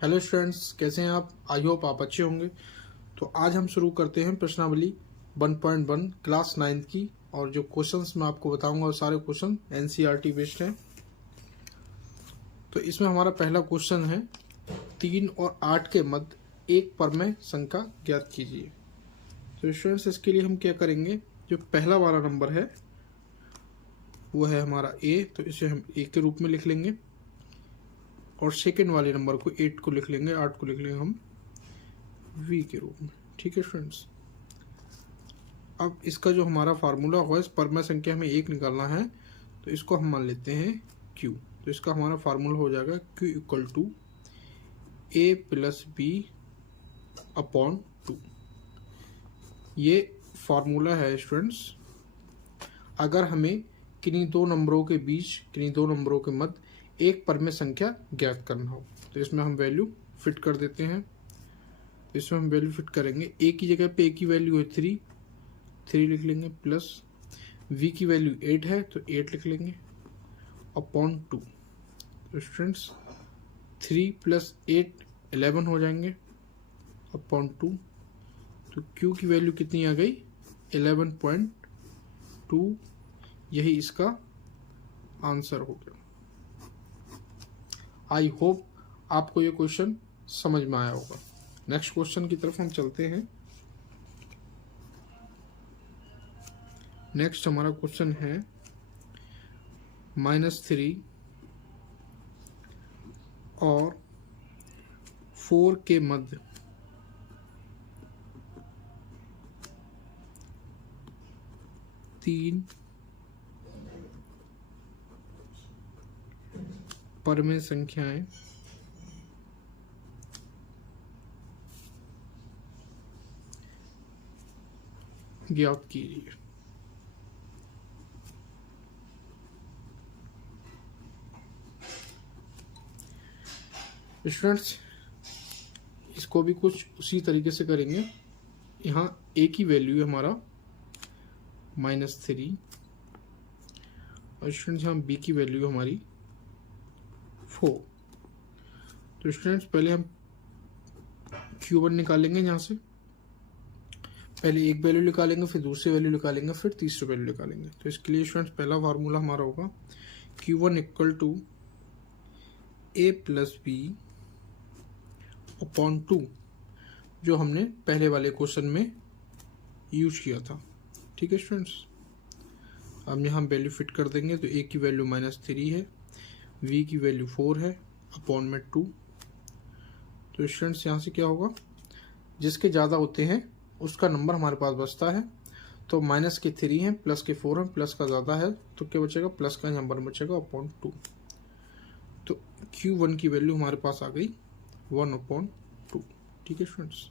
Hello students, कैसे हैं आप? आई होप आप अच्छे होंगे। तो आज हम शुरू करते हैं प्रश्नावली 1.1 क्लास 9 की। और जो क्वेश्चंस मैं आपको बताऊंगा वो सारे क्वेश्चन एनसीईआरटी बेस्ड हैं। तो इसमें हमारा पहला क्वेश्चन है 3 और 8 के मध्य एक परमेय संख्या ज्ञात कीजिए। तो स्टूडेंट्स, इसके लिए हम क्या करेंगे, जो पहला वाला नंबर है वो है हमारा ए, तो इसे हम ए के रूप में लिख लेंगे। और सेकेंड वाले नंबर को 8 को लिख लेंगे, 8 को लिख लेंगे हम v के रूप में। ठीक है स्टूडेंट्स, अब इसका जो हमारा फार्मूला होगा, इस परमेय संख्या हमें एक निकालना है, तो इसको हम मान लेते हैं q। तो इसका हमारा फार्मूला हो जाएगा q equal to a plus B upon 2। ये फार्मूला है स्टूडेंट्स। अगर हमें किन्हीं दो नंबरों के बीच, किन्हीं दो नंबरों के मध्य एक परमेय संख्या ज्ञात करना हो, तो इसमें हम वैल्यू फिट कर देते हैं। इसमें हम वैल्यू फिट करेंगे, ए की जगह पे ए की वैल्यू है 3 लिख लेंगे, प्लस v की वैल्यू 8 है तो 8 लिख लेंगे, अपॉन 2। तो स्टूडेंट्स 3 प्लस 8 11 हो जाएंगे, अपॉन 2। तो q की वैल्यू कितनी आ गई, 11.2। यही इसका आंसर हो गया। आई होप आपको ये क्वेश्चन समझ में आया होगा। नेक्स्ट क्वेश्चन की तरफ हम चलते हैं। नेक्स्ट हमारा क्वेश्चन है -3 और 4 के मध्य तीन परमेय संख्याएं ज्ञात कीजिए। स्टूडेंट्स, इसको भी कुछ उसी तरीके से करेंगे। यहाँ a की वैल्यू है हमारा -3 और स्टूडेंट्स यहाँ b की वैल्यू है हमारी 4। तो स्टूडेंट्स पहले हम q1 निकालेंगे। यहाँ से पहले एक वैल्यू निकालेंगे, फिर दूसरी वैल्यू निकालेंगे, फिर तीसरी वैल्यू निकालेंगे। तो इसके लिए स्टूडेंट्स पहला फार्मूला हमारा होगा q1 equal to a plus B upon 2, जो हमने पहले वाले क्वेश्चन में यूज किया था। ठीक है स्टूडेंट्स, अब यहाँ वैल्यू फिट कर देंगे। तो a की वैल्यू -3 है, v की वैल्यू 4 है, अपॉन में 2। तो स्टूडेंट्स यहाँ से क्या होगा, जिसके ज़्यादा होते हैं उसका नंबर हमारे पास बचता है। तो माइनस के 3 है, प्लस के 4 है, प्लस का ज़्यादा है तो क्या बचेगा, प्लस का नंबर बचेगा अपॉन 2। तो q1 की वैल्यू हमारे पास आ गई 1/2। ठीक है स्टूडेंट्स,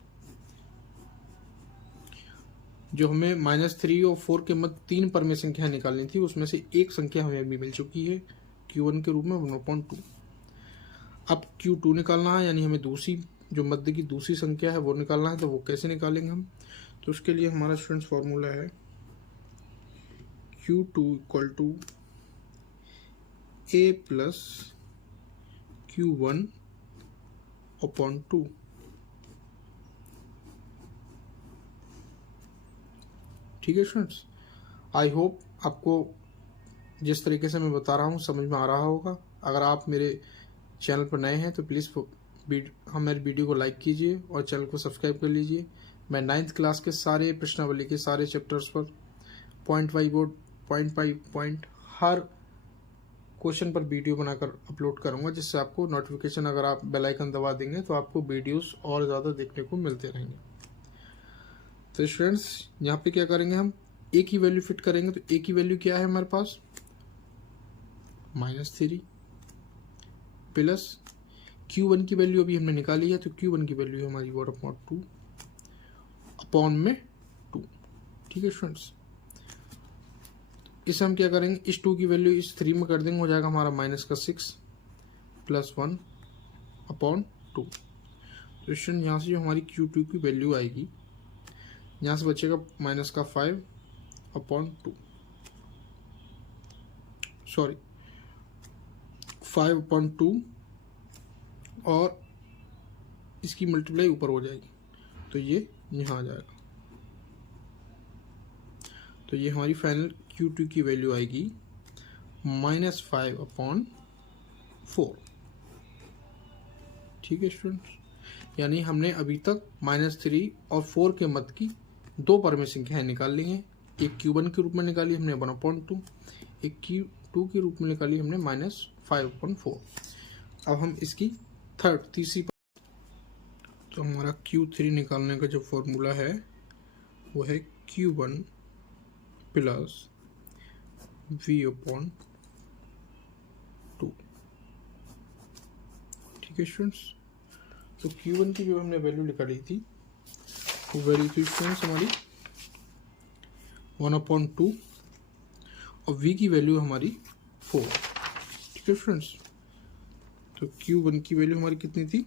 जो हमें -3 और 4 के मध्य तीन परमेय संख्या निकालनी थी, उसमें से एक संख्या हमें अभी मिल चुकी है q1 के रूप में 1/2। अब q2 निकालना है, यानी हमें दूसरी जो मध्य की दूसरी संख्या है वो निकालना है। तो वो कैसे निकालेंगे हम, तो उसके लिए हमारा स्टूडेंट्स फॉर्मूला है q2 equal to a plus q1 upon 2। ठीक है स्टूडेंट्स, आई होप आपको जिस तरीके से मैं बता रहा हूँ समझ में आ रहा होगा। अगर आप मेरे चैनल पर नए हैं तो प्लीज़ हमारे वीडियो को लाइक कीजिए और चैनल को सब्सक्राइब कर लीजिए। मैं 9th क्लास के सारे प्रश्नावली के सारे चैप्टर्स पर point by point her question पर वीडियो बनाकर अपलोड करूंगा, जिससे आपको नोटिफिकेशन, अगर आप बेल आइकन दबा देंगे तो आपको वीडियोस और ज़्यादा देखने को मिलते रहेंगे। तो स्टूडेंट्स यहाँ पे क्या करेंगे, हम a की वैल्यू फिट करेंगे। तो a की वैल्यू क्या है हमारे पास, -3 प्लस q1 की वैल्यू अभी हमने निकाली है, तो q1 की वैल्यू है हमारी 1/2 अपॉन में 2। ठीक है स्टूडेंट्स, इसे हम क्या करेंगे, इस 2 की वैल्यू इस 3 में कर देंगे, हो जाएगा हमारा -6 प्लस 1 अपॉन 2। तो स्टूडेंट यहाँ से जो हमारी q2 की वैल्यू आएगी, यहाँ से बचेगा -5 अपॉन 2, सॉरी 5/2 और इसकी मल्टीप्लाई ऊपर हो जाएगी, तो ये यहाँ आ जाएगा। तो ये हमारी फाइनल Q2 की वैल्यू आएगी -5/4। ठीक है स्टूडेंट्स, यानी हमने अभी तक -3 और 4 के मध्य की दो परमेय संख्याएं निकाल ली हैं। एक Q1 के रूप में निकाली हमने 1/2, एक Q2 के रूप में निकाली हमने -5/4। अब हम इसकी तीसरी, तो हमारा Q3 निकालने का जो फॉर्मूला है वो है Q1 प्लस V/2। ठीक है स्टूडेंट्स, तो Q1 की जो हमने वैल्यू निकाली थी वो वैल्यू थी स्टूडेंट्स हमारी 1/2 और V की वैल्यू हमारी 4। ठीक है स्टूडेंट्स, तो Q1 की वैल्यू हमारी कितनी थी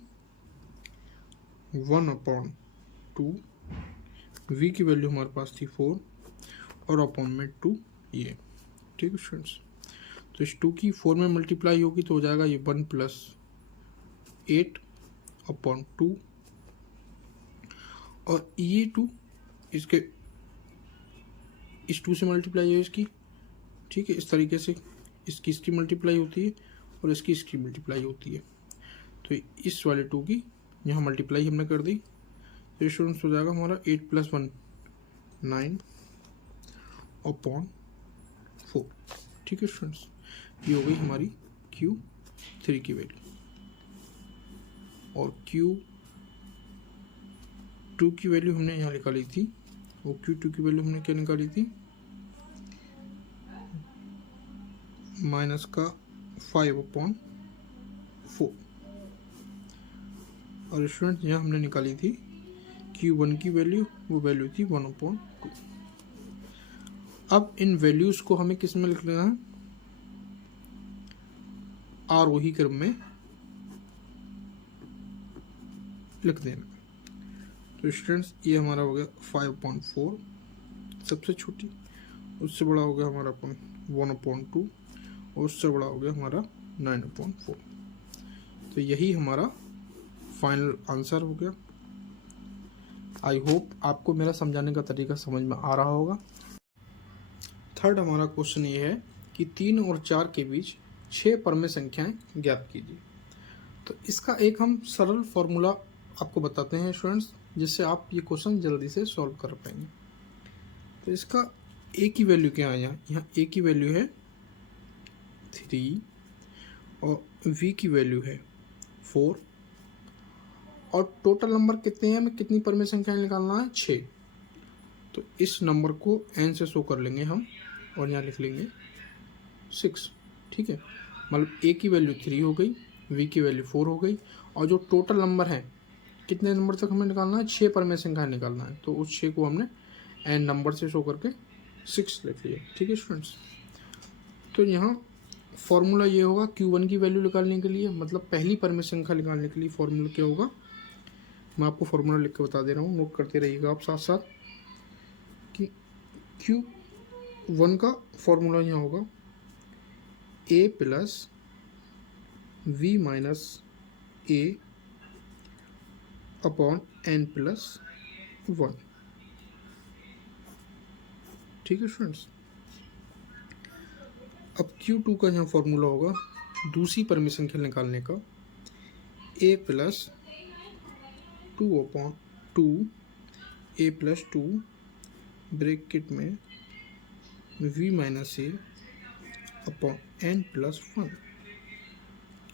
1/2, V की वैल्यू हमारे पास थी 4 और अपॉन में 2 ये। ठीक है स्टूडेंट्स, तो इस 2 की 4 में मल्टीप्लाई होगी तो हो जाएगा ये 1 + 8/2 और ये 2 इसके इस 2 से मल्टीप्लाई है इसकी। ठीक है, इस तरीके से इसकी मल्टीप्लाई होती है और इसकी मल्टीप्लाई होती है। तो इस वाले 2 की यहाँ मल्टीप्लाई हमने कर दी, तो स्टूडेंट्स हो जाएगा हमारा 8 + 1 9/4। ठीक है स्टूडेंट्स, ये हो गई हमारी Q3 की वैल्यू। और Q2 की वैल्यू हमने यहाँ निकाली थी, और Q2 की वैल्यू हमने क्या निकाली थी -5/4। और स्टूडेंट यहाँ हमने निकाली थी Q1 की वैल्यू, वो वैल्यू थी 1/2। अब इन वैल्यूज को हमें किस में लिख लेना है, आरोही क्रम में लिख देना। तो स्टूडेंट्स ये हमारा हो गया 5/4 सबसे छोटी, उससे बड़ा हो गया हमारा 1/2 और उससे बड़ा हो गया हमारा 9/4। तो यही हमारा फाइनल आंसर हो गया। आई होप आपको मेरा समझाने का तरीका समझ में आ रहा होगा। थर्ड हमारा क्वेश्चन ये है कि 3 और 4 के बीच 6 परमेय संख्याएं ज्ञात कीजिए। तो इसका एक हम सरल फॉर्मूला आपको बताते हैं स्टूडेंट्स, जिससे आप ये क्वेश्चन जल्दी से सॉल्व कर पाएंगे। तो इसका ए की वैल्यू क्या है, यहाँ ए की वैल्यू है 3 और V की वैल्यू है 4 और टोटल नंबर कितने हैं, हमें कितनी परमेय संख्याएं निकालना है 6। तो इस नंबर को n से शो कर लेंगे हम और यहाँ लिख लेंगे 6। ठीक है, मतलब a की वैल्यू 3 हो गई, V की वैल्यू 4 हो गई, और जो टोटल नंबर है कितने नंबर तक हमें निकालना है 6 परमेय संख्या निकालना है। तो उस 6 को हमने n नंबर से शो करके 6 लिख लिया। ठीक है स्टूडेंट्स, तो यहाँ फॉर्मूला ये होगा Q1 की वैल्यू निकालने के लिए, मतलब पहली परमेय संख्या निकालने के लिए फॉर्मूला क्या होगा, मैं आपको फॉर्मूला लिख के बता दे रहा हूँ, नोट करते रहिएगा आप साथ साथ कि Q1 का फॉर्मूला यहाँ होगा A + V - A upon n + 1। ठीक है स्टूडेंट्स, अब Q2 का यहाँ फॉर्मूला होगा दूसरी परमेय संख्या निकालने का A + 2/2 A + 2 ब्रैकेट में V - A upon n + 1।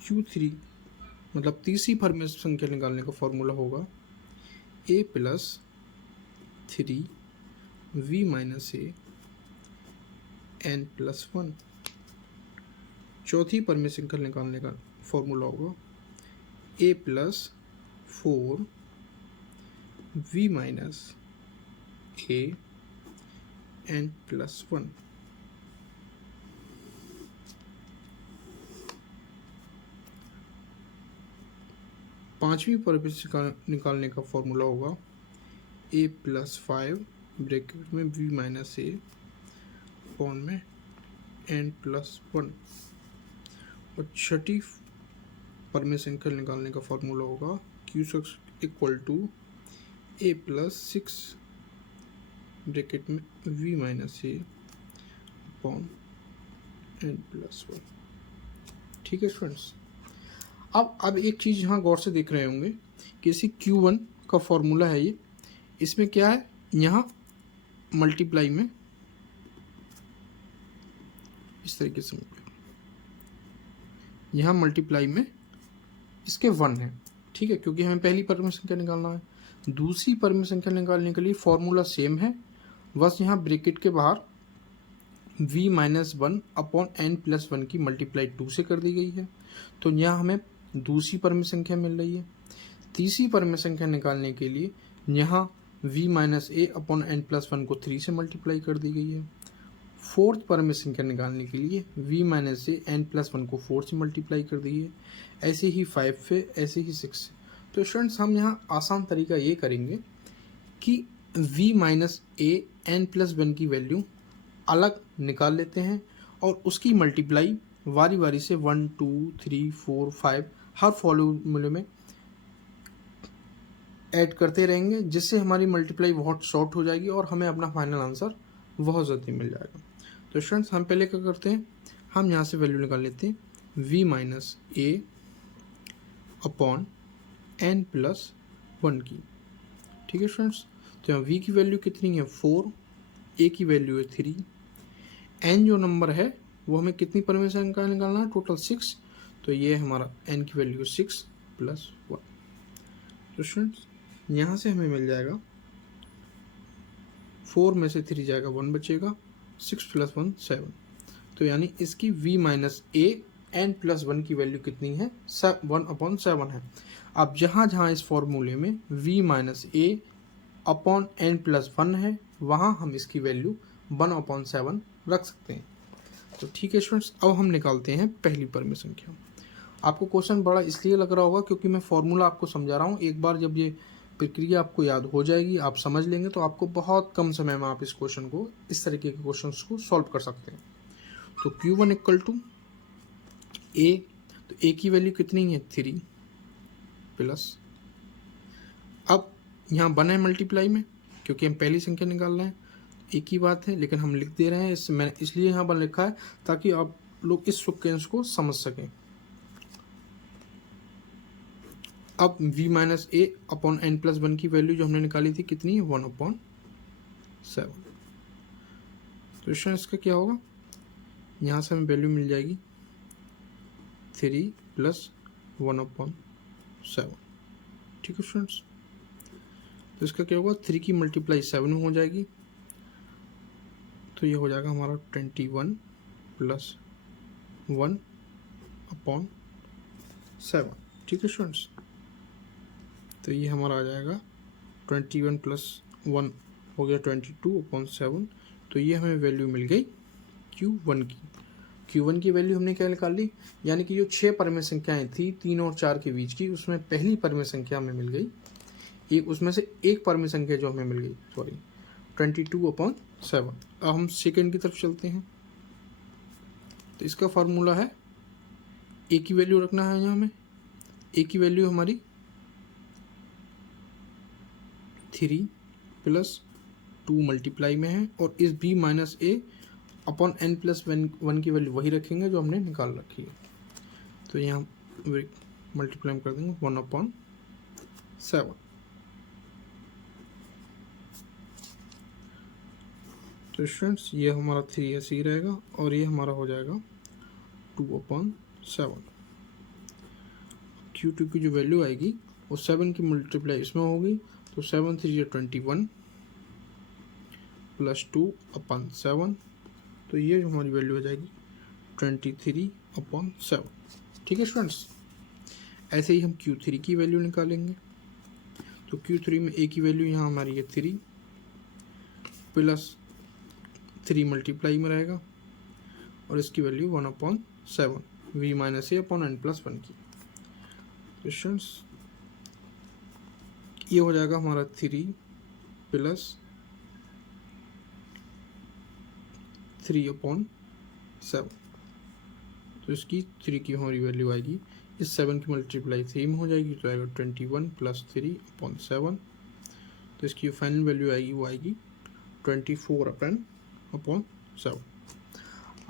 Q3 मतलब तीसरी परमेय संख्या निकालने का फॉर्मूला होगा A + 3 V - A n + 1। चौथी परमेय संख्या निकालने का फॉर्मूला होगा A + 4 V - A n + 1। पांचवी परमेय संख्या निकालने का फॉर्मूला होगा A + 5 ब्रैकेट में V - A अपॉन में n + 1। और छठी परमेय संख्या निकालने का फॉर्मूला होगा Q6 equal to A plus 6 bracket में V minus A upon n plus 1। ठीक है स्टूडेंट्स, अब एक चीज़ यहाँ गौर से देख रहे होंगे कि इसी Q1 का फॉर्मूला है ये, इसमें क्या है, यहाँ मल्टीप्लाई में इस तरीके से यहाँ मल्टीप्लाई में इसके 1 है। ठीक है, क्योंकि हमें पहली परमेय संख्या निकालना है। दूसरी परमेय संख्या निकालने के लिए फॉर्मूला सेम है, बस यहाँ ब्रैकेट के बाहर v minus 1 upon n plus 1 की मल्टीप्लाई 2 से कर दी गई है। तो यहाँ हमें दूसरी परमेय संख्या मिल रही है। तीसरी परमेय संख्या निकालने के लिए यहाँ v minus A upon n plus 1 को 3 से मल्टीप्लाई कर दी गई है। फोर्थ परमेय संख्या निकालने के लिए v माइनस ए n प्लस 1 को 4 से मल्टीप्लाई कर दी है। ऐसे ही 5 से, ऐसे ही 6 से। तो स्टूडेंट्स, हम यहाँ आसान तरीका ये करेंगे कि v माइनस ए n प्लस 1 की वैल्यू अलग निकाल लेते हैं और उसकी मल्टीप्लाई वारी वारी से 1 2 3 4 5 हर फॉर्मूले में ऐड करते रहेंगे, जिससे हमारी मल्टीप्लाई बहुत शॉर्ट हो जाएगी और हमें अपना फाइनल आंसर बहुत जल्दी मिल जाएगा। तो स्टूडेंट्स, हम पहले क्या करते हैं, हम यहाँ से वैल्यू निकाल लेते हैं v minus A upon n plus 1 की। ठीक है स्टूडेंट्स, तो यहाँ v की वैल्यू कितनी है 4, a की वैल्यू है 3, n जो नंबर है वो हमें कितनी परमेय संख्या निकालना है, टोटल 6। तो ये हमारा n की वैल्यू 6 प्लस 1। तो स्टूडेंट्स, यहाँ से हमें मिल जाएगा 4 में से 3 जाएगा 1 बचेगा, 6 प्लस 1 7। तो यानी इसकी v माइनस ए n प्लस 1 की वैल्यू कितनी है 1/7 है। अब जहाँ जहाँ इस फॉर्मूले में v minus A upon n plus 1 है, वहाँ हम इसकी वैल्यू 1/7 रख सकते हैं। तो ठीक है स्टूडेंट्स, अब हम निकालते हैं पहली परमेय संख्या। आपको क्वेश्चन बड़ा इसलिए लग रहा होगा क्योंकि मैं फॉर्मूला आपको समझा रहा हूँ। एक बार जब ये प्रक्रिया आपको याद हो जाएगी, आप समझ लेंगे, तो आपको बहुत कम समय में आप इस क्वेश्चन को, इस तरीके के क्वेश्चंस को सॉल्व कर सकते हैं। तो Q1 इक्वल टू A, तो A की वैल्यू कितनी है 3 प्लस, अब यहाँ बना है मल्टीप्लाई में क्योंकि हम पहली संख्या निकाल रहे हैं, एक ही बात है, लेकिन हम लिख दे रहे हैं इस, मैंने इसलिए यहाँ बन लिखा है ताकि आप लोग इस सिक्वेंस को समझ सकें। अब v minus A upon n plus 1 की वैल्यू जो हमने निकाली थी कितनी है 1/7। तो इसका क्या होगा, यहाँ से हमें वैल्यू मिल जाएगी 3 प्लस 1/7। ठीक है स्टूडेंट्स, तो इसका क्या होगा, 3 की मल्टीप्लाई 7 में हो जाएगी, तो ये हो जाएगा हमारा 21 प्लस 1/7। ठीक है स्टूडेंट्स, तो ये हमारा आ जाएगा 21 प्लस 1 हो गया 22/7। तो ये हमें वैल्यू मिल गई Q1 की। Q1 की वैल्यू हमने क्या निकाल ली, यानी कि जो 6 परमेय संख्याएं थी 3 और 4 के बीच की, उसमें पहली परमेय संख्या हमें मिल गई, एक उसमें से एक परमेय संख्या जो हमें मिल गई 22/7। अब हम सेकेंड की तरफ चलते हैं। तो इसका फार्मूला है ए की वैल्यू रखना है यहाँ हमें, ए की वैल्यू हमारी 3 प्लस 2 मल्टीप्लाई में है, और इस b minus A upon n plus 1 की वैल्यू वही रखेंगे जो हमने निकाल रखी है। तो यहाँ मल्टीप्लाई कर देंगे 1/7। तो स्टूडेंट्स, ये हमारा 3 ऐसे ही रहेगा और ये हमारा हो जाएगा 2/7। Q2 की जो वैल्यू आएगी वो 7 की मल्टीप्लाई इसमें होगी, तो 7 3 21 प्लस 2/7। तो ये जो हमारी वैल्यू आ जाएगी 23/7। ठीक है स्टूडेंट्स, ऐसे ही हम Q3 की वैल्यू निकालेंगे। तो Q3 में a की वैल्यू यहाँ हमारी ये 3 प्लस 3 मल्टीप्लाई में रहेगा, और इसकी value 1/7 v minus A upon n plus 1 की। तो स्टूडेंट्स, ये हो जाएगा हमारा 3 प्लस 3/7। तो इसकी 3 की हमारी वैल्यू आएगी इस 7 की मल्टीप्लाई 3 में हो जाएगी तो आएगा 21 + 3/7। तो इसकी फाइनल वैल्यू आएगी वो आएगी 24/7।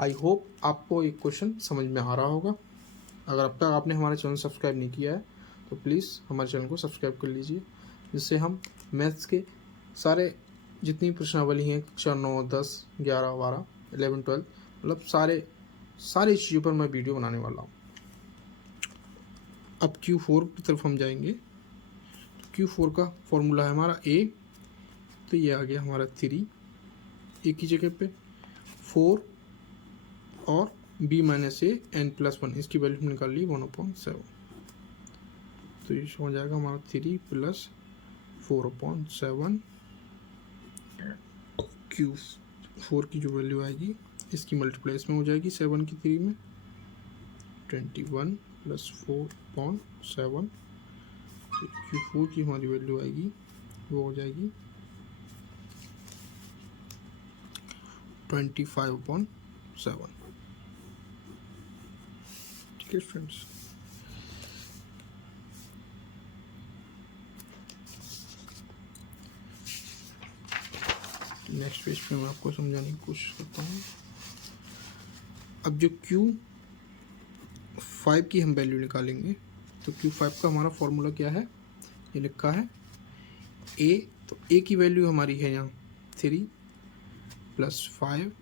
आई होप आपको एक क्वेश्चन समझ में आ रहा होगा। अगर अब तक आपने हमारे चैनल सब्सक्राइब नहीं किया है तो प्लीज़ हमारे चैनल को सब्सक्राइब कर लीजिए, जिससे हम मैथ्स के सारे जितनी प्रश्नावली हैं कक्षा 9, 10, 11, 12, 11, 12 मतलब सारी चीज़ों पर मैं वीडियो बनाने वाला हूँ। अब Q4 की तरफ हम जाएंगे। Q4 का फॉर्मूला है हमारा A, तो ये आ गया हमारा 3 A की जगह पे 4 और B - A n+1, इसकी वैल्यू निकाल ली 1/7। तो ये हो जाएगा हमारा 3 + 4/7। Q4 की जो वैल्यू आएगी इसकी मल्टीप्लाई इसमें हो जाएगी 7 की 3 में 21 + 4/7। तो Q4 की हमारी वैल्यू आएगी वो हो जाएगी 25/7। ठीक है फ्रेंड्स। नेक्स्ट पेज पे मैं आपको समझाने की कोशिश करता हूँ। अब जो Q5 की हम वैल्यू निकालेंगे, तो Q5 का हमारा फॉर्मूला क्या है, ये लिखा है A। तो A की वैल्यू हमारी है यहाँ 3 + 5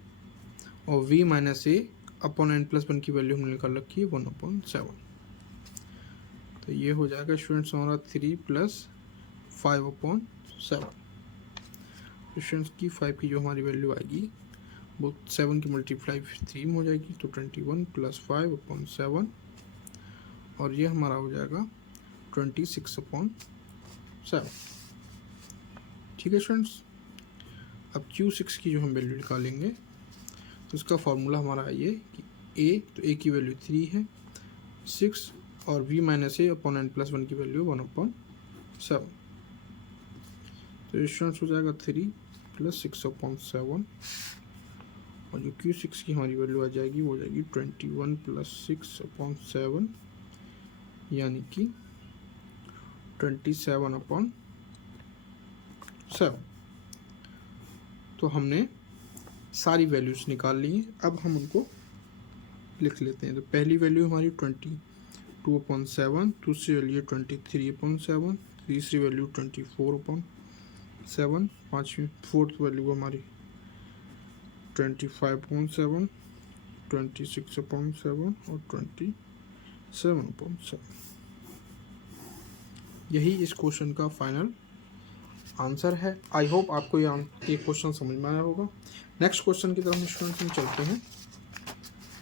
और V - A/n+1 की वैल्यू हमने निकाल रखी है 1/7। तो ये हो जाएगा स्टूडेंट्स हमारा 3 + 5/7। स्टूडेंट्स की 5 की जो हमारी वैल्यू आएगी वो 7 की मल्टीप्लाई 3 में हो जाएगी, तो 21 + 5/7 और ये हमारा हो जाएगा 26/7। ठीक है स्टूडेंट्स। अब Q6 की जो हम वैल्यू निकालेंगे तो इसका फॉर्मूला हमारा ये कि A, तो A की वैल्यू 3 है 6 और V - A/n+1 की वैल्यू 1/7। तो स्टूडेंट्स हो जाएगा 3 + 6/7 और जो Q6 की हमारी वैल्यू आ जाएगी वो हो जाएगी 21 + 6/7 यानी कि 27/7। तो हमने सारी वैल्यूज निकाल ली हैं। अब हम उनको लिख लेते हैं। तो पहली वैल्यू हमारी 22/7, दूसरी वैल्यू 23/7, तीसरी वैल्यू 24/7, पाँचवीं फोर्थ वैल्यू हमारी 25/7, 26/7 और 27/7। यही इस क्वेश्चन का फाइनल आंसर है। आई होप आपको ये क्वेश्चन समझ में आया होगा। नेक्स्ट क्वेश्चन की तरफ स्टूडेंट्स हम चलते हैं।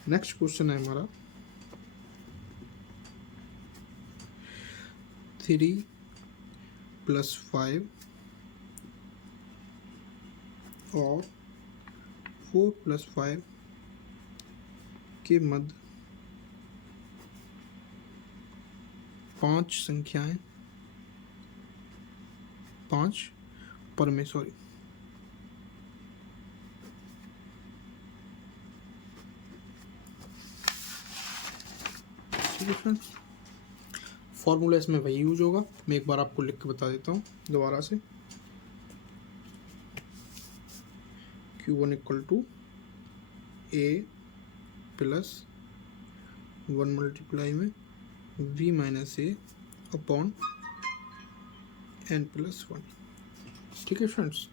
नेक्स्ट क्वेश्चन है हमारा 3 + 5 और 4 + 5 के मध्य 5 संख्याएं 5 पर में सॉरी ठीक है फ्रेंड्स। फॉर्मूला इसमें वही यूज होगा। मैं एक बार आपको लिख के बता देता हूँ दोबारा से। Q1 = A + 1 मल्टीप्लाई में V - A/n+1। ठीक है फ्रेंड्स।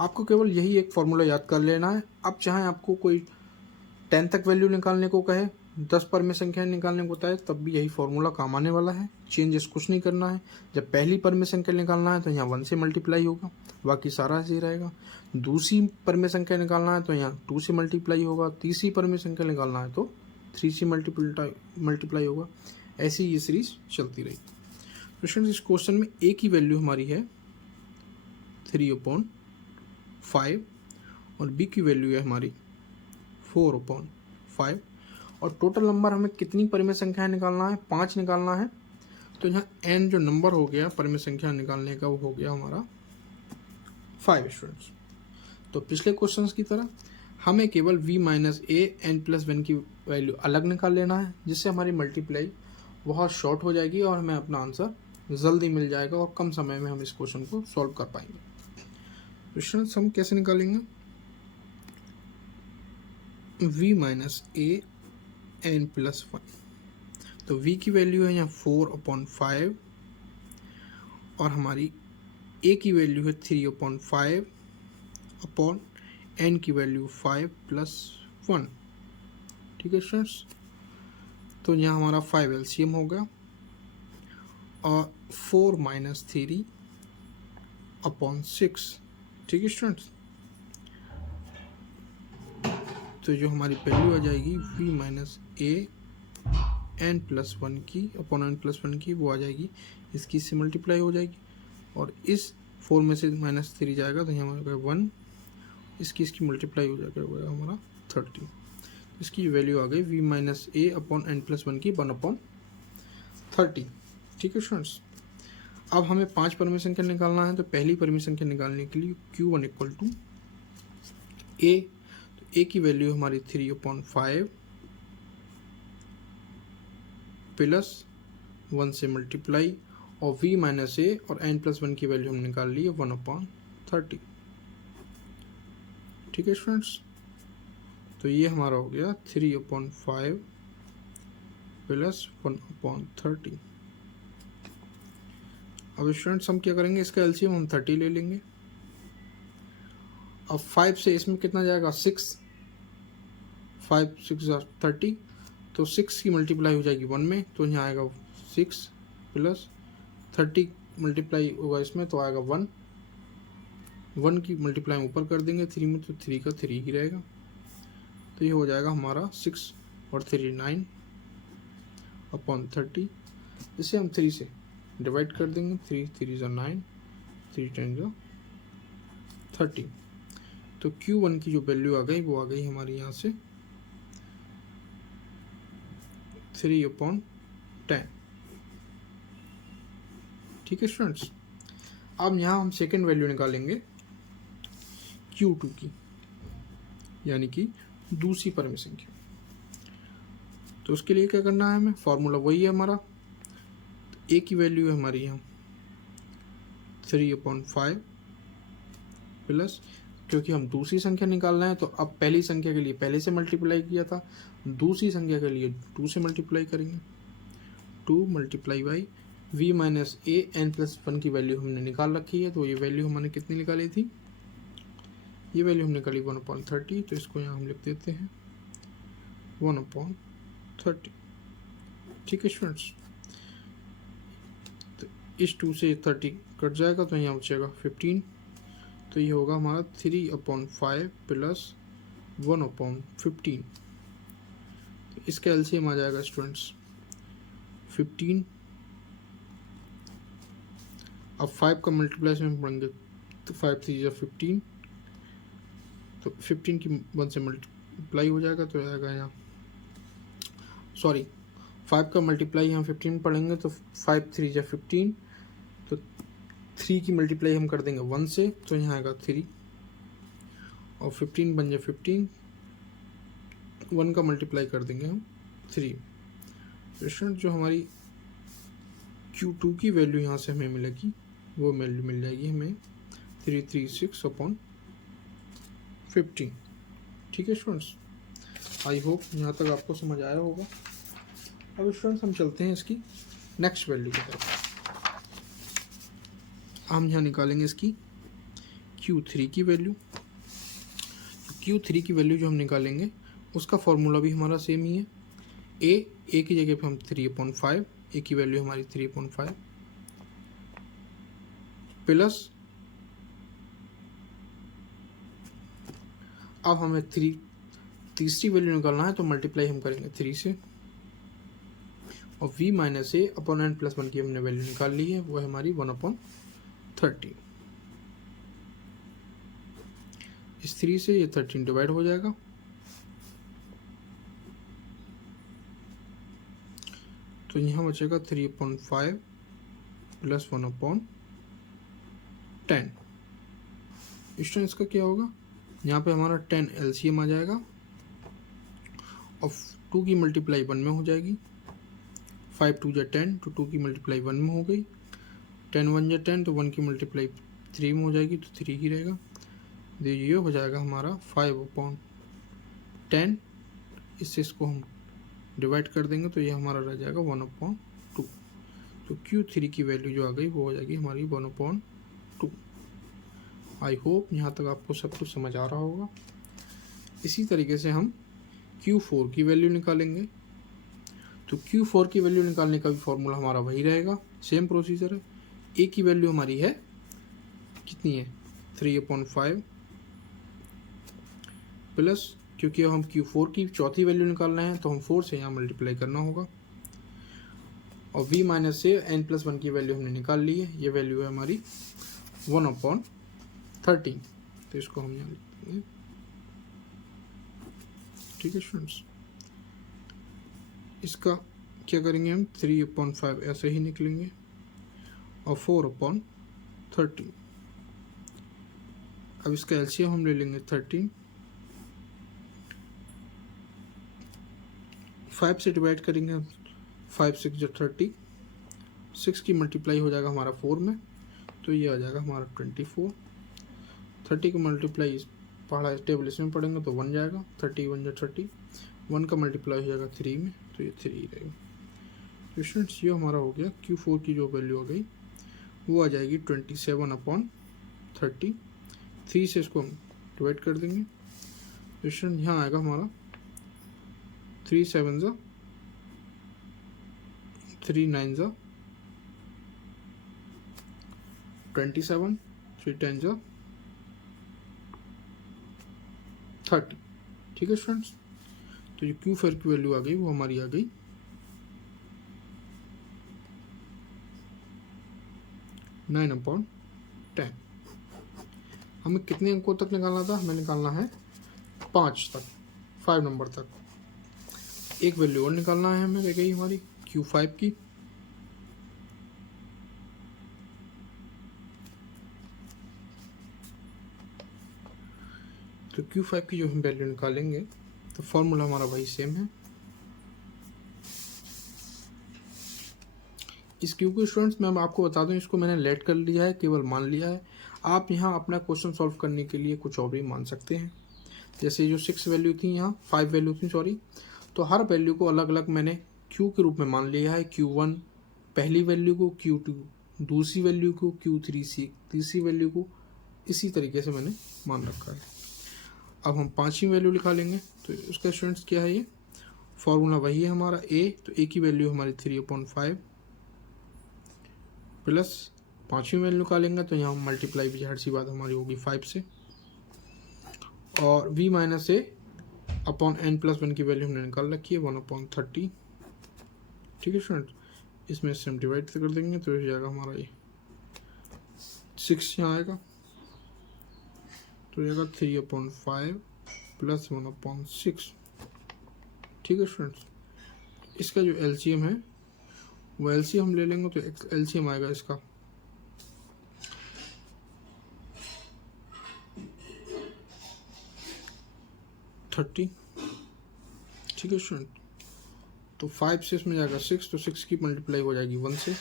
आपको केवल यही एक फॉर्मूला याद कर लेना है। अब चाहे आपको कोई 10 तक वैल्यू निकालने को कहे, 10 पर में संख्या निकालने को कहे, तब भी यही फॉर्मूला काम आने वाला है। चेंजेस कुछ नहीं करना है। जब पहली पर में संख्या निकालना है तो यहाँ 1 से मल्टीप्लाई होगा, बाकी सारा ऐसे ही रहेगा। दूसरी पर में संख्या निकालना है तो यहाँ 2 से मल्टीप्लाई होगा। तीसरी पर में संख्या निकालना है तो 3 से मल्टीप्लाई होगा। ऐसी ये सीरीज चलती रही। क्वेश्चन इस क्वेश्चन में A की वैल्यू हमारी है 3/5 और B की वैल्यू है हमारी 4/5 और टोटल नंबर हमें कितनी परिमेय संख्याएं निकालना है, 5 निकालना है। तो यहाँ n जो नंबर हो गया परिमेय संख्या निकालने का वो हो गया हमारा 5 स्टूडेंट्स। तो पिछले क्वेश्चंस की तरह हमें केवल V - A n+1 की वैल्यू अलग निकाल लेना है, जिससे हमारी मल्टीप्लाई बहुत शॉर्ट हो जाएगी और हमें अपना आंसर जल्दी मिल जाएगा और कम समय में हम इस क्वेश्चन को सॉल्व कर पाएंगे। क्वेश्चन हम कैसे निकालेंगे? v minus A N plus 1, तो v की वैल्यू है यहाँ 4/5 और हमारी a की वैल्यू है 3/5 अपॉन n की वैल्यू 5 + 1। ठीक है स्टूडेंट्स, तो यहाँ हमारा 5 एलसीएम हो गया और 4 - 3/6। ठीक है स्टूडेंट्स, तो जो हमारी वैल्यू आ जाएगी v माइनस ए n + 1 की अपॉन n + 1 की, वो आ जाएगी, इसकी से मल्टीप्लाई हो जाएगी और इस 4 में से -3 जाएगा तो यहाँ हमारा 1, इसकी मल्टीप्लाई हो जाएगा हमारा 30। इसकी वैल्यू आ गई v minus A upon n + 1 की 1/30। ठीक है स्टूडेंट्स, अब हमें 5 परमिशन क्या निकालना है। तो पहली परमिशन क्या निकालने के लिए q1 = a, तो a की वैल्यू हमारी 3/5 प्लस 1 से मल्टीप्लाई और v माइनस ए और n + 1 की वैल्यू हम निकाल ली है 1/30। ठीक है स्टूडेंट्स, तो ये हमारा हो गया 3/5 प्लस 1/30। अब स्टूडेंट्स हम क्या करेंगे, इसका एलसीएम हम 30 ले लेंगे। अब 5 से इसमें कितना जाएगा 6, 5 × 6 = 30, तो 6 की मल्टीप्लाई हो जाएगी 1 में, तो यहाँ आएगा 6 + 30 मल्टीप्लाई होगा इसमें तो आएगा 1, 1 की मल्टीप्लाई ऊपर कर देंगे 3 में, तो 3 का 3 ही रहेगा। तो ये हो जाएगा हमारा 6 और 3 9/30। इसे हम 3 से डिवाइड कर देंगे, 3 3 = 9, 3 10 = 30। तो Q1 की जो वैल्यू आ गई वो आ गई हमारी यहाँ से 3/10। ठीक है स्टूडेंट्स, अब यहाँ हम सेकेंड वैल्यू निकालेंगे Q2 की, यानी कि दूसरी परमिशन की। तो उसके लिए क्या करना है हमें, फॉर्मूला वही है हमारा। a की वैल्यू है हमारी यहाँ 3/5 प्लस, क्योंकि हम दूसरी संख्या निकालना है तो अब पहली संख्या के लिए पहले से मल्टीप्लाई किया था, दूसरी संख्या के लिए 2 से मल्टीप्लाई करेंगे। 2 × v माइनस ए n + 1 की वैल्यू हमने निकाल रखी है। तो ये वैल्यू हमने कितनी निकाली थी, ये वैल्यू हमने निकाली 1/30, तो इसको यहाँ हम लिख देते हैं 1/30। ठीक है स्टूडेंट्स, तो इस 2 से 30 कट जाएगा तो यहाँ बचेगा 15, तो ये होगा हमारा 3/5 प्लस 1/15। तो इसका एलसीएम आ जाएगा स्टूडेंट्स 15। अब 5 का मल्टीप्लाई में पढ़ेंगे तो 5 3 = 15, तो 15 की 1 से मल्टीप्लाई हो जाएगा तो आएगा यहाँ, सॉरी 5 का मल्टीप्लाई यहाँ 15 पढ़ेंगे तो 5 3 = 15, तो 3 की मल्टीप्लाई हम कर देंगे 1 से, तो यहाँ आएगा 3 और 15 बन जाए 15, 1 का मल्टीप्लाई कर देंगे हम 3। स्टूडेंट जो हमारी Q2 की वैल्यू यहाँ से हमें मिलेगी वो वैल्यू मिल जाएगी हमें 336/15। ठीक है स्टूडेंट्स, आई होप यहाँ तक आपको समझ आया होगा। अब स्टूडेंट्स हम चलते हैं इसकी नेक्स्ट वैल्यू की तरफ। हम यहाँ निकालेंगे इसकी Q3 की वैल्यू। Q3 की वैल्यू जो हम निकालेंगे उसका फॉर्मूला भी हमारा सेम ही है। a की जगह पे हम 3/5, a की वैल्यू हमारी 3/5 प्लस, अब हमें तीसरी वैल्यू निकालना है तो मल्टीप्लाई हम करेंगे 3 से, और v minus A upon n + 1 की हमने वैल्यू निकाल ली है, वो है हमारी 1/30। इस 3 से ये 13 डिवाइड हो जाएगा, तो यहाँ बचेगा 3/5 प्लस 1/10। स्टूडेंट इसका क्या होगा, यहाँ पे हमारा 10 एलसीएम आ जाएगा और 2 की मल्टीप्लाई 1 में हो जाएगी, 5 2 जा 10, तो 2 की मल्टीप्लाई 1 में हो गई, 10 1 जा 10, तो 1 की मल्टीप्लाई 3 में हो जाएगी, तो 3 ही रहेगा। ये हो जाएगा हमारा 5/10, इससे इसको हम डिवाइड कर देंगे तो ये हमारा रह जाएगा 1/2। तो Q3 की वैल्यू जो आ गई वो हो जाएगी हमारी 1/2। आई होप यहाँ तक आपको सब कुछ समझ आ रहा होगा। इसी तरीके से हम Q4 की वैल्यू निकालेंगे। तो Q4 की वैल्यू निकालने का भी फॉर्मूला हमारा वही रहेगा, सेम प्रोसीजर है। A की वैल्यू हमारी है कितनी है, 3/5 प्लस, क्योंकि हम Q4 की चौथी वैल्यू निकालना है तो हम 4 से यहाँ मल्टीप्लाई करना होगा, और v माइनस से n+1 की वैल्यू हमने निकाल ली है, ये वैल्यू है हमारी 1/13। तो इसको हम यहाँ लिख देंगे, ठीक है स्टूडेंट्स। इसका क्या करेंगे हम, 3/5 ऐसे ही निकलेंगे और 4/13। अब इसका एलसीएम हम ले लेंगे 13, 5 से डिवाइड करेंगे, 5 6 जो 30, 6 की मल्टीप्लाई हो जाएगा हमारा 4 में, तो ये आ जाएगा हमारा 24। 30 का मल्टीप्लाई पढ़ा टेबल इसमें पढ़ेंगे तो 1 जाएगा, 30 1 जो 30, 1 का मल्टीप्लाई हो जाएगा 3 में, तो ये 3 ही रहेगा। तो स्टूडेंट्स ये हमारा हो गया Q4 की जो वैल्यू आ गई वो आ जाएगी 27/30। 3 से इसको हम डिवाइड कर देंगे, तो स्टूडेंट यहाँ आएगा हमारा 3 7 जा 3 9 जा 27, 3 10 जा 30, ठीक है स्टूडेंट्स। तो जो Q4 की वैल्यू आ गई वो हमारी आ गई 9/10। हमें कितने अंकों तक निकालना था, हमें निकालना है 5 तक, 5 नंबर तक। एक वैल्यू और निकालना है हमें, रह गई हमारी Q5 की। तो Q5 की जो हम वैल्यू निकालेंगे तो फॉर्मूला हमारा वही सेम है। इस Q को स्टूडेंट्स मैं आपको बता दूं, इसको मैंने लेट कर लिया है, केवल मान लिया है। आप यहाँ अपना क्वेश्चन सॉल्व करने के लिए कुछ और भी मान सकते हैं, जैसे जो 6 वैल्यू थी, यहाँ 5 वैल्यू थी सॉरी, तो हर वैल्यू को अलग अलग मैंने Q के रूप में मान लिया है। Q1 पहली वैल्यू को, Q2 दूसरी वैल्यू को, Q3 तीसरी वैल्यू को, इसी तरीके से मैंने मान रखा है। अब हम 5वीं वैल्यू लिखा लेंगे, तो उसका स्टूडेंट्स क्या है, ये फॉर्मूला वही है हमारा A। तो A की वैल्यू हमारी 3/5 प्लस 5वीं वैल्यू निकालेंगे तो यहाँ मल्टीप्लाई भी हर सी बात हमारी होगी 5 से, और v minus A upon n+1 की वैल्यू हमने निकाल रखी है 1/30, ठीक है स्टूडेंट। इसमें से हम डिवाइड कर देंगे तो हो जाएगा हमारा ये 6 यहाँ आएगा, तो हो जाएगा 3/5 प्लस 1/6, ठीक है स्टूडेंट्स। इसका जो एलसीएम है वो एलसीएम हम ले लेंगे, तो एलसीएम आएगा इसका 30, ठीक है स्टूडेंट। तो 5 से इसमें जाएगा 6, तो 6 की मल्टीप्लाई हो जाएगी 1 से,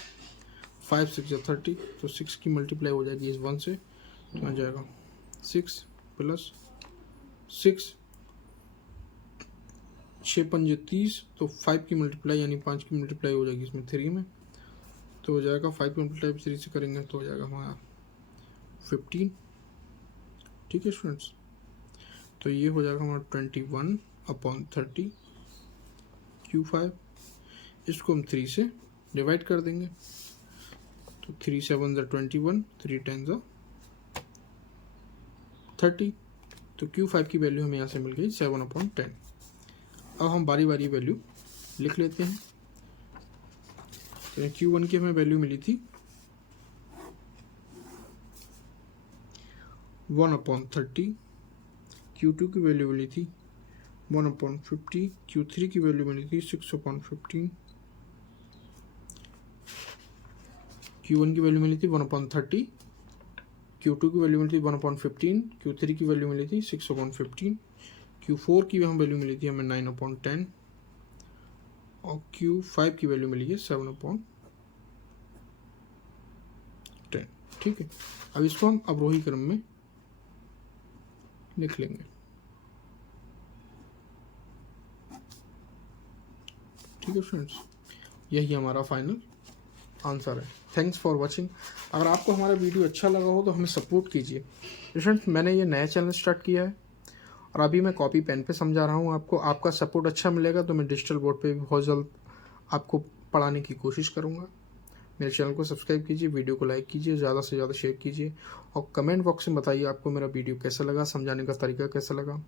5 6 या 30, तो 6 की मल्टीप्लाई हो जाएगी इस 1 से, तो आ जाएगा 6 प्लस 6 6 5 30, तो 5 की मल्टीप्लाई यानी 5 की मल्टीप्लाई हो जाएगी इसमें 3 में, तो हो जाएगा 5 की मल्टीप्लाई 3 से करेंगे तो हो जाएगा हमारा 15, ठीक है स्टूडेंट्स। तो ये हो जाएगा हमारा 21/30 Q5। इसको हम 3 से डिवाइड कर देंगे, तो 3 7 ज़ा 21, 3 10 ज़ा 30, तो Q5 की वैल्यू हमें यहाँ से मिल गई 7/10। अब हम बारी बारी वैल्यू लिख लेते हैं। तो Q1 की हमें वैल्यू मिली थी 1/30, Q2 की वैल्यू मिली थी 1/50, Q3 की वैल्यू मिली थी 6/15, Q1 की वैल्यू मिली थी 1/30, Q2 की वैल्यू मिली थी 1/15, Q3 की वैल्यू मिली थी 6/15, Q4 की हम वैल्यू मिली थी हमें 9/10, और Q5 की वैल्यू मिली है 7/10। ठीक है, अब इसको हम अवरोही क्रम में लिख लेंगे। ठीक है फ्रेंड्स, यही हमारा फाइनल आंसर है। Thanks for watching. अगर आपको हमारा वीडियो अच्छा लगा हो तो हमें सपोर्ट कीजिए। फ्रेंड्स, मैंने ये नया चैनल स्टार्ट किया है और अभी मैं कॉपी पेन पे समझा रहा हूँ आपको। आपका सपोर्ट अच्छा मिलेगा तो मैं डिजिटल बोर्ड पे भी बहुत जल्द आपको पढ़ाने की कोशिश करूँगा। मेरे चैनल को सब्सक्राइब कीजिए, वीडियो को लाइक कीजिए, ज़्यादा से ज़्यादा शेयर कीजिए और कमेंट बॉक्स में बताइए आपको मेरा वीडियो कैसा लगा, समझाने का तरीका कैसा लगा,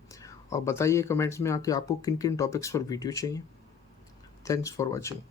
और बताइए कमेंट्स में आके आपको किन किन टॉपिक्स पर वीडियो चाहिए। Thanks for watching.